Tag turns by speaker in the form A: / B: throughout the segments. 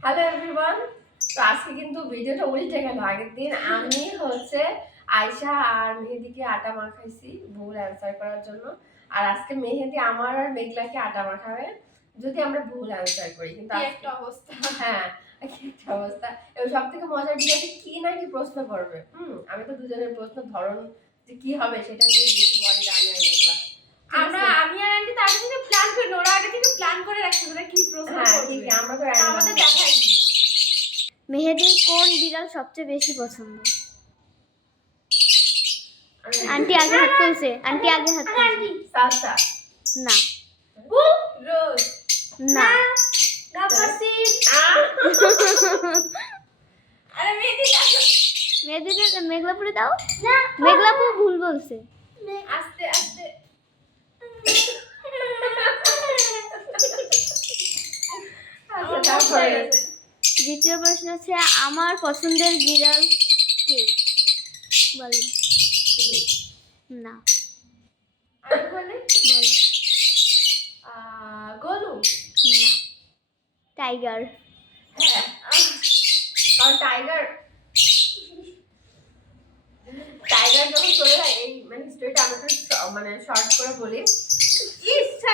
A: Hello everyone তো আজকে কিন্তু ভিডিওটা উল্টে গেল। আগের দিন আমি হচ্ছে আয়শা আর মেহেদিকে আটা মাখাইছি ভুল অ্যান্সার করার জন্য। আর আজকে মেহেদি আমার আর মেঘলাকে আটা মাখাবে। যদি আমরা ভুল অ্যান্সার করি কিন্তু
B: একটা অবস্থা।
A: হ্যাঁ একটা অবস্থা। এবং সব থেকে মজার বিষয় কি না কি প্রশ্ন করবে হুম আমি তো দুজনের প্রশ্ন ধরন যে কি হবে সেটা নিয়ে বেশি বলে আমি আর মেঘলা।
B: আমরা আমি আর আন্টি তার থেকে প্ল্যান করে ওরা আগে থেকে প্ল্যান করে রাখছে ওরা কি প্রশ্ন
A: হ্যাঁ
B: করবে।
A: আমরা তো
B: আমাদের দেখায়নি
C: মেহেদির কোন বিড়াল সবচেয়ে বেশি পছন্দ? আন্টি আগে হাত তুলছে আন্টি আগে হাত তুলছে।
A: সালসা।
C: না।
B: রোজ।
C: না।
B: গাফাসিন আরে মেহেদি দেখো
C: মেঘলাপুরে দাও। মেঘলাপুর ভুল বলছে।
B: আস্তে আস্তে
A: আচ্ছা তারপরে
C: দ্বিতীয় প্রশ্ন হচ্ছে আমার পছন্দের বিড়াল কে? বলেন। না।
B: গোলু
C: না। টাইগার।
A: হ্যাঁ কারণ টাইগার টাইগার যখন চলে যায় এই মানে স্টোরিটা আমরা মানে শর্ট করে বলি।
B: ইচ্ছা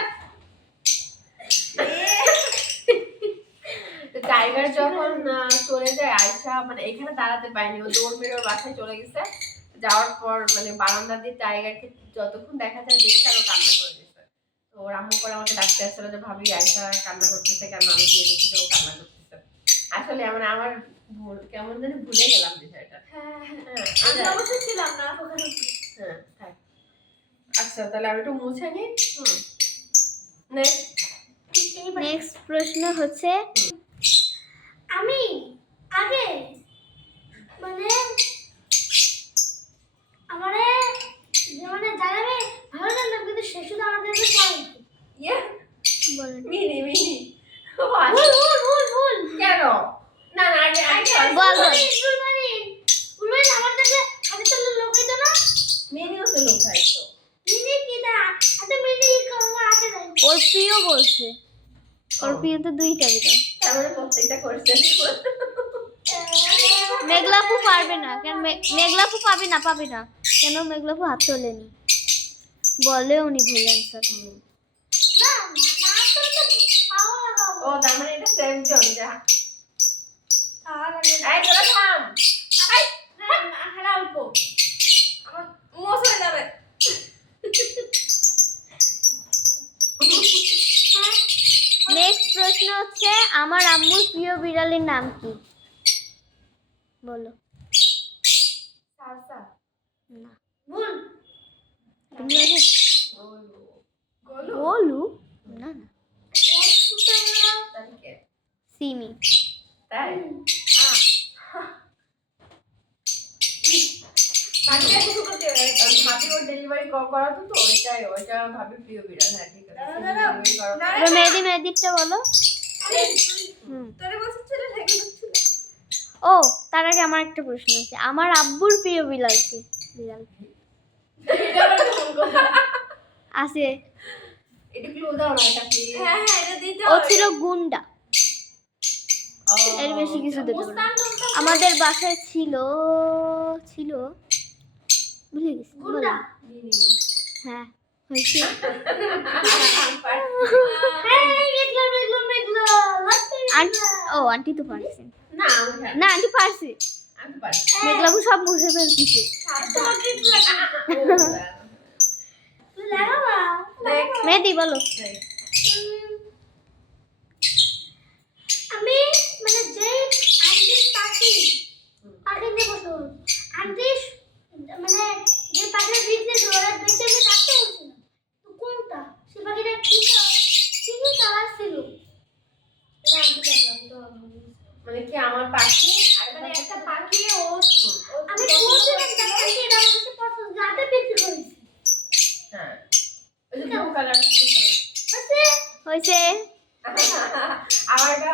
A: টাইগার যখন চলে যায় আয়সা মানে এখানে দাঁড়াতে পারেনি। ও দৌড় মেরে বাসায় চলে গেছে। যাওয়ার পর মানে বারান্দা দিয়ে টাইগারকে যতক্ষণ দেখা যায় দেখছে আর ও কান্না করে দিচ্ছে তো ওর আম্মু করে আমাকে ডাকতে আসছিল যে ভাবি আয়সা কান্না করতেছে কেন? আমি গিয়ে দেখি যে ও কান্না করতেছে। আসলে মানে আমার ভুল কেমন জানি ভুলে গেলাম বিষয়টা।
B: হ্যাঁ
A: হ্যাঁ
B: আমি
A: এটা-
B: অবশ্যই ছিলাম না ওখানে
A: হ্যাঁ থাক। আচ্ছা তাহলে আমি একটু মুছে নিই। হুম। নেক্সট
C: নেক্সট প্রশ্ন হচ্ছে
D: আমি? আগে? মানে? আমারে? মানে জানাবে? ভালো জানতাম কিন্তু সে শুধু আমাদের
A: ইয়ে? Mini mini.
D: ভুল
A: আচ্ছা। কেন? না না আগে আগে
C: ওর প্রিয় বলছে। প্রিয় তো দুইটা বিড়াল
A: তার মানে প্রত্যেকটা করছে।
C: মেঘলাপু পারবে না। কেন মেঘলাপু পাবে না পাবে না। কেন মেঘলাপু হাত তোলেনি? বলে উনি ভুল অ্যান্সার
A: ও তার মানে এটা সেম জন যা
D: তাহলে
A: তোরা থাম
B: হ্যাঁ অল্প আমার মোস হয়ে যাবে
C: নেক্সট প্রশ্ন হচ্ছে আমার আম্মুর প্রিয় বিড়ালের নাম কি? বলো। না।
D: ভুল
A: গোলু
B: গোলু
C: না না। সিমি।
A: তাই? হ্যাঁ
C: মেহেদি মেহেদিরটা বলো। ও তার আগে আমার একটা প্রশ্ন আছে। আমার আব্বুর প্রিয় বিড়াল কে? বিড়াল? আছে।
B: হ্যাঁ হ্যাঁ
C: ও ছিল গুন্ডা। এর বেশি কিছু দিতে আমাদের বাসায় ছিল ছিল। ভুলে গেছি হ্যাঁ। হয়েছে
D: হ্যাঁ
C: ও আন্টি তো
A: না
C: না আন্টি পারছে
A: আমি
C: মেঘলাবু সব ফেলতেছে. মেহেদি বলো
D: আমি মানে যে পাখি নিয়ে বসে আন্টি মানে যে পাখিটা বিক্রি ওরা দেখে আমি কাটতে বলছিলাম তো কোনটা সে পাখিটা কি কালার কি কি কালার ছিল এটা আন্টি কালার
A: কি আমার পাখি আর
B: মানে একটা পাখি ও
D: আমি বলছিলাম যে আন্টি এটা আমার পছন্দ যাতে বিক্রি করেছি
A: হ্যাঁ। ওই যে ব্লু কালার
C: হয়েছে?
A: আমার একটা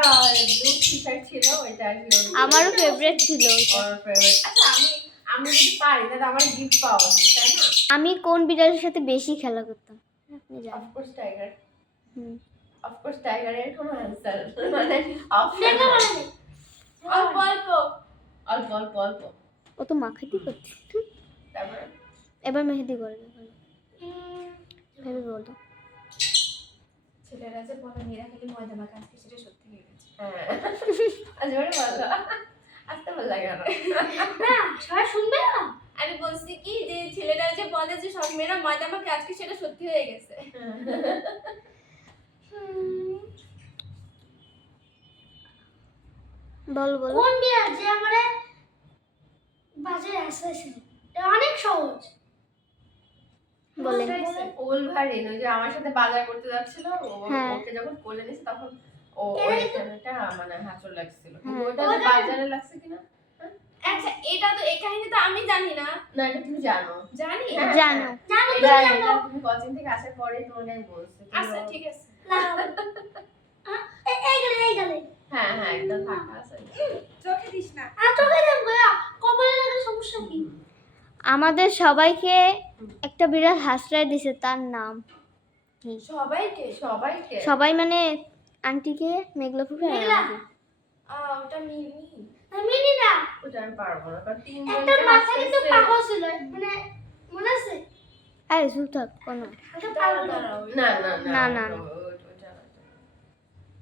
A: ব্লু টি শার্ট ছিল ওইটা আর কি
C: আমারও ফেভারিট ছিল ওইটা।
A: ওর আচ্ছা আমি আমি যদি পারি তাহলে আমার গিফট পাওয়া তাই না?
C: আমি কোন বিড়ালের সাথে বেশি খেলা করতাম? আপনি জানেন।
A: অফকোর্স টাইগার
C: হুম।
A: অফকোর্স টাইগারের কোনো অ্যান্সার মানে।
B: অল্প অল্প।
A: অল্প অল্প অল্প।
C: ও তো মাখাইতে করছে।
A: তারপরে?
C: এবার মেহেদি
D: উম,
C: ভেবে বলো।
B: ছেলেরা যে বলে মেয়েরা খালি ময়দা মাখা আজকে সেটা সত্যি হয়ে গেছে।
A: হ্যাঁ। আজ বলে বলো আসতে ভালো লাগে না।
D: না সবাই শুনবে না?
B: আমি বলছি কি যে ছেলেরা যে বলে যে সব মেয়েরা ময়দা মাখে আজকে সেটা সত্যি হয়ে গেছে।
C: বল বলো।
D: কোন বিড়াল যে আমার বাজে আসতেছিল এটা অনেক সহজ।
C: বলেন।
A: ওলভারিন ওই যে আমার সাথে বাজার করতে যাচ্ছিল ও-
C: হ্যাঁ।
A: ওকে যখন কোলে নিছে তখন ও
D: এটা
A: ওই
D: কিন্তু-
A: এটা মানে হাঁচড় লাগছিল।
C: হ্যাঁ।
A: ওটা বাজারে লাগছে কিনা?
B: আচ্ছা এটা তো এই কাহিনী তো আমি জানি না।
A: না এটা তুমি জানো।
B: জানি?
A: হ্যাঁ,
C: জানো।
D: জানো তুমি জানো
A: এটা থেকে আসার পরে তোমাকে বলছি।
B: আচ্ছা ঠিক আছে
D: লাগাও। আ, এ- এই গেলে এই গেলে
A: হ্যাঁ হ্যাঁ একদম ফাঁকা আছে।
B: চোখে দিস না।
D: চোখে কপালে লাগলে সমস্যা কি?
C: আমাদের সবাইকে একটা বিড়াল হাসরায় দিছে তার নাম
B: সবাইকে
A: সবাইকে?
C: সবাই মানে আন্টিকে মেঘলা ফুফে
D: মেঘলা?
B: ওটা মিমি
D: না মিনি না
A: ওটা আমি পারব না কারণ তিন
D: একটা মাথা কিন্তু পাগল ছিল মানে মনে আছে?
C: আরে চুপ থাক কোনো।
A: না না
C: না,
A: না
C: না।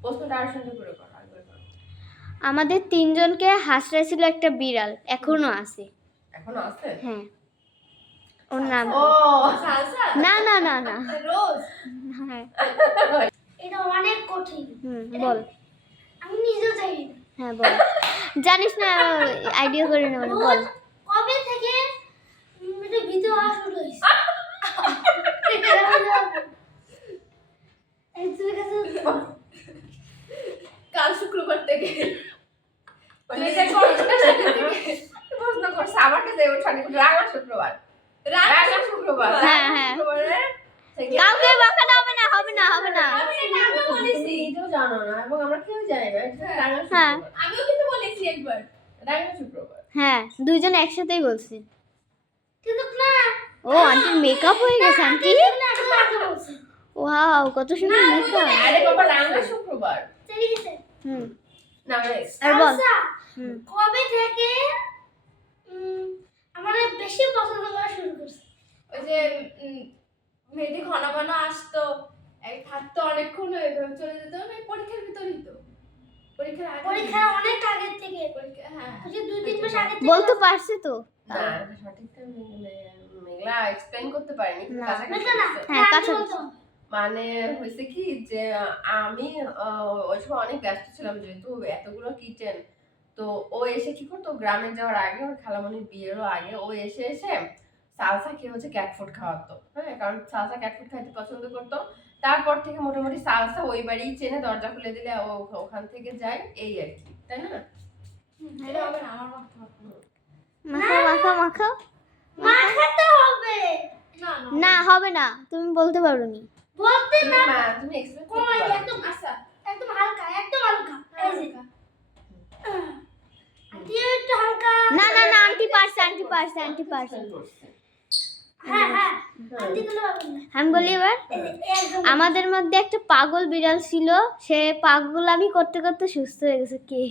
A: প্রশ্নটা আরও সুন্দর করে করো আগে করো।
C: আমাদের তিনজনকে হাসরায় ছিল একটা বিড়াল এখনও আছে।
A: এখনও আছে?
C: হ্যাঁ। ওর নাম
A: ও
C: না না না না।
B: রোজ?
C: হ্যাঁ।
D: এটা অনেক কঠিন।
C: হুম বল।
D: আমি নিজেও জানি
C: হ্যাঁ বল। জানিস না আইডিয়া করে নেব না বল।
D: কবে থেকে এটা শুরু হয়েছে।
B: কাল শুক্রবার থেকে
A: তুই যে প্রশ্নটা সেটা থেকে প্রশ্ন রাঙা শুক্রবার? রাঙা শুক্রবার?
C: হ্যাঁ, হ্যাঁ। কাউকে হবে না হবে না হবে না।
B: আমি এটা আমিও বলেছি।
A: নিজেও জানো না এবং আমরা কেউ জানি না
C: হ্যাঁ।
B: আমিও কিন্তু বলেছি একবার
A: রাঙা শুক্রবার।
C: হ্যাঁ দুইজন একসাথেই বলছি।
D: কিন্তু না।
C: ও আন্টির মেকআপ হয়ে গেছে আন্টি? ওয়াও কত সুন্দর মেকআপ
A: আরে বাবা রাঙা শুক্রবার।
D: চলে গেছে।
C: হুম।
A: না মানে
C: আর বল।
D: আচ্ছা কবে থেকে আমার বেশি পছন্দ করা শুরু করছে।
B: ওই যে মেহেদি ঘন ঘন আসতো থাকতো অনেকক্ষণ এভাবে চলে যেত মানে পরীক্ষার ভিতরেই তো। পরীক্ষার
D: অনেক আগের থেকে।
B: পরীক্ষা হ্যাঁ।
D: ওই দুই তিন মাস আগে থেকে
C: বলতে পারছে তো।
A: মেঘলা এক্সপ্লেন করতে পারিনি।
C: হ্যাঁ,
D: আমি
C: কাছাকাছি।
D: বলতে হবে।
A: মানে হয়েছে কি যে আমি আহ, ওই সময় অনেক ব্যস্ত ছিলাম যেহেতু এতগুলো কিচেন তো ও এসে কি করতো? গ্রামে যাওয়ার আগে ওর খালামণির বিয়েরও আগে ও এসে এসে সালসা খেয়ে হচ্ছে ক্যাট ফুড খাওয়াতো হ্যাঁ? কারণ সালসা ক্যাট ফুড খাইতে পছন্দ করতো। তারপর থেকে মোটামুটি সালসা ওই বাড়িই চেনে দরজা খুলে দিলে ও ওখান থেকে যায় এই আর কি তাই না?
B: না হবে না।
C: মাখা। মাখা মাখা
D: হবে।
B: না
C: হবে না তুমি বলতে পারো নি
D: বলতে
A: তুমি
D: না। একদম
B: আচ্ছা
D: একদম হালকা একদম হালকা।
C: না না না আন্টি পারছে আন্টি পারছে আন্টি পারছে।
D: হ্যাঁ হ্যাঁ
C: আমি বলি এবার আমাদের মধ্যে একটা পাগল বিড়াল ছিল সে পাগল আমি করতে করতে সুস্থ হয়ে গেছে কে?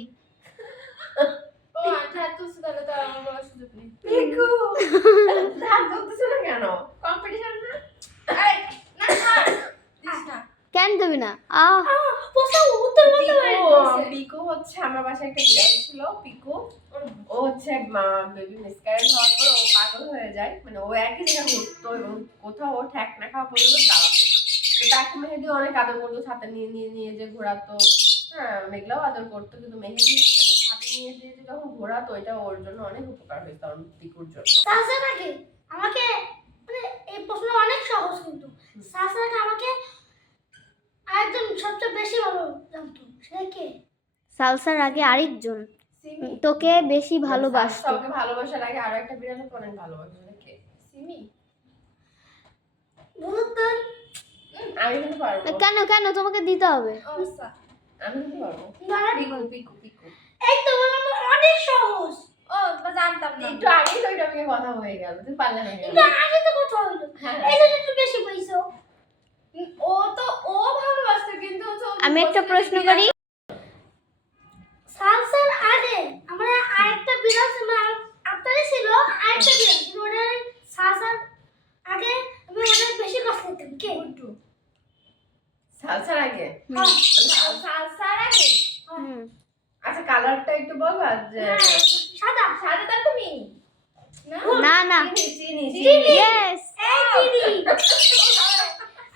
A: কেন? কম্পিটিশন না।
C: কেন দেবে না? আহ
D: উত্তর বলতে পারি
A: পিকু হচ্ছে আমার বাসায় একটা বিড়াল ছিল পিকু। ও হচ্ছে বেবি মিসক্যারেজ হওয়ার পর ও পাগল হয়ে যায়। মানে ও একই জায়গায় ঘুরতো এবং কোথাও ও ঠ্যাক না খাওয়া পর্যন্ত দাঁড়াতো না। তো তাকে মেহেদি অনেক আদর করতো সাথে নিয়ে নিয়ে নিয়ে যে ঘোরাতো। হ্যাঁ মেঘলাও আদর করতো কিন্তু মেহেদি মানে সাথে নিয়ে যে যে যখন ঘোরাতো এটা ওর জন্য অনেক উপকার হয়েছে আমার পিকুর জন্য।
D: সাসা নাকি আমাকে মানে এই প্রশ্ন অনেক সহজ কিন্তু। সাসা আমাকে একজন সবচেয়ে বেশি ভালো জানতো সেটা কে?
C: সালসার আগে আরেকজন। তোকে বেশি ভালোবাসতো।
A: ওকে ভালোবাসার আগে আরও একটা বিড়ালকে অনেক ভালোবাসে কে?
B: সিমি।
D: বলুন
A: আমি কিন্তু পারব।
C: কেন কেন? তোমাকে দিতে হবে।
B: আচ্ছা।
A: আমি কিন্তু পারব। পিকু পিকু পিকু।
D: এই তো বললাম অনেক সহজ।
B: ও বা জানতাম না
A: একটু আগেই তো ওই কথা হয়ে গেল তুই পারলে না। কেন?
D: আগে তো কথা হইল
A: হ্যাঁ।
D: এই জন্য একটু বেশি পাইছো।
B: ও তো ও ভালোবাসতে কিন্তু
C: আমি একটা প্রশ্ন করি।
D: সালসার আগে আমরা আরেকটা বিড়াল ছিল মানে আপনারই ছিল আরেকটা বিড়াল ওটা সালসার আগে আমি ওটা বেশি কষ্ট করতাম কে।
A: সালসার আগে
D: হ্যাঁ।
B: সাল- সালসার আগে
C: হুম
A: আচ্ছা কালারটা একটু বলবা যে
D: হ্যাঁ, সাদা
B: সাদা তার তুমি না
C: না না
A: চিনি চিনি
D: চিনি।
A: চিনি
C: ইয়েস
D: এই চিনি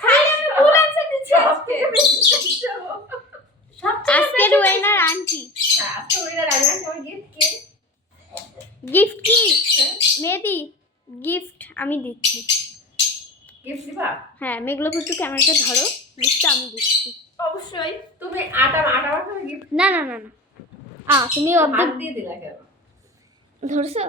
B: খালি আমি ভুল answer দিচ্ছি
A: সব
B: আজকে।
A: থেকে বেশি কষ্ট।
D: সবচেয়ে
C: আজকের
D: বেশি
C: উইনার আন্টি
A: হ্যাঁ, আজকে ওইটা রান্না আমার গিফট কি
C: গিফট কি
A: হ্যাঁ?
C: মেহেদি গিফট আমি দিচ্ছি।
A: গিফট দিবা?
C: হ্যাঁ মেঘলো একটু ক্যামেরাটা ধরো গিফটটা আমি দিচ্ছি।
B: অবশ্যই
A: তুমি আটা আটা গিফট
C: না না না না আ তুমি অর্ধেক
A: দিয়ে দিলা কেন?
C: ধরছো?